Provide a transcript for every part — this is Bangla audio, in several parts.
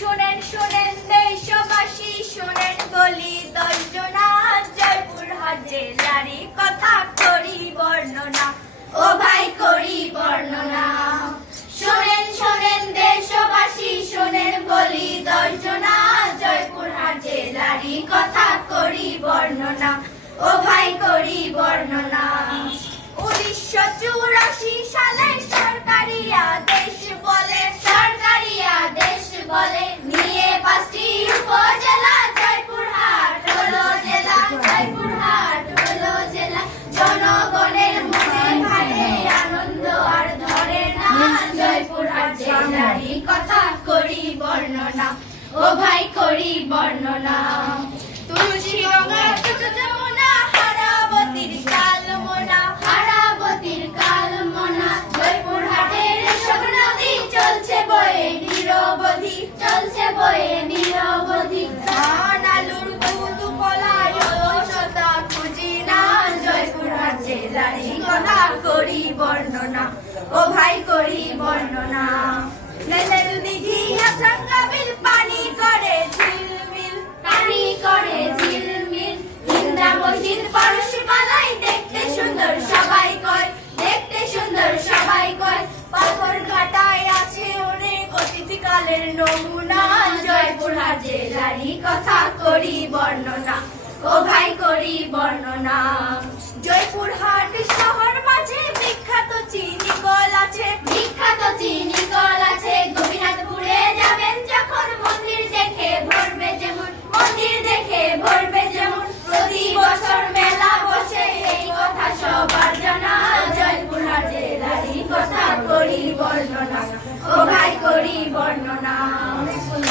শোনেন শোনেন দেশবাসী শোনেন বলি দর্জনা জয়পুরহাট জেলারই কথা করি বর্ণনা ও ভাই করি বর্ণনা শোনেন শোনেন দেশবাসী শোনেন বলি দর্জনা জয়পুরহাট জেলারই কথা করি বর্ণনা ও ভাই করি বর্ণনা 1984 সালে সরকারি আদেশ বলে নিয়ে 5টি উপজেলা জয়পুরহাট হলো জেলা জনগণের মনে ভারে আনন্দ আর ধরে না জয়পুরহাট জেলারই কথা করি বর্ণনা ও ভাই করি বর্ণনা তুলসীগঙ্গা ছোট যমুনা হারাবতীর কালমোনা জয়পুরহাটের সব নদী চলছে বয়ে নিরবধি ধান আলুর কৌতু পলায় অলসতা খুঁজি না জয়পুরহাট জেলারই কথা করি বর্ণনা ও ভাই করি বর্ণনা নেলের দিঘি আসাঙ্গা বিল পানি করে ঝিলমিল হিন্দা মসজিদ পরশি মালাই দেখতে সুন্দর সবাই কয় পাথর ঘাটায় আছে অনেক অতিথিকালের নমুনা জয়পুরহাট জেলারই কথা করি বর্ণনা ও ভাই করি বর্ণনা জয়পুরহাট শহর মাঝে বিখ্যাত চিনি কল আছে গোপীনাথপুরে যাবেন যখন মন্দির দেখে ভরবে যেমন প্রতি বছর মেলা বসে এই কথা সবার জানা জয়পুরহাট জেলারই কথা করি বর্ণনা ও ভাই করি বর্ণনা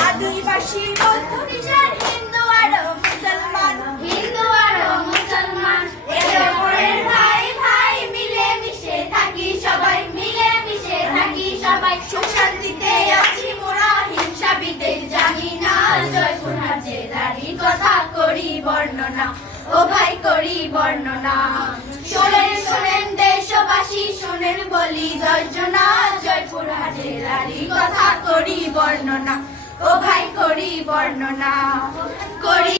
আদিবাসী বৌদ্ধ খ্রিস্টান হিন্দু আর মুসলমান একে অপরের ভাই মিলে মিশে থাকি সবাই সুখ শান্তিতে আছি মোরা হিংসা বিদ্বেষ জানি না জয়পুরহাট জেলারই কথা করি বর্ণনা ও ভাই করি বর্ণনা শোনেন দেশবাসী শোনেন বলি দর্জনা জয়পুরহাট জেলারই কথা করি বর্ণনা ও ভাই করি বর্ণনা করি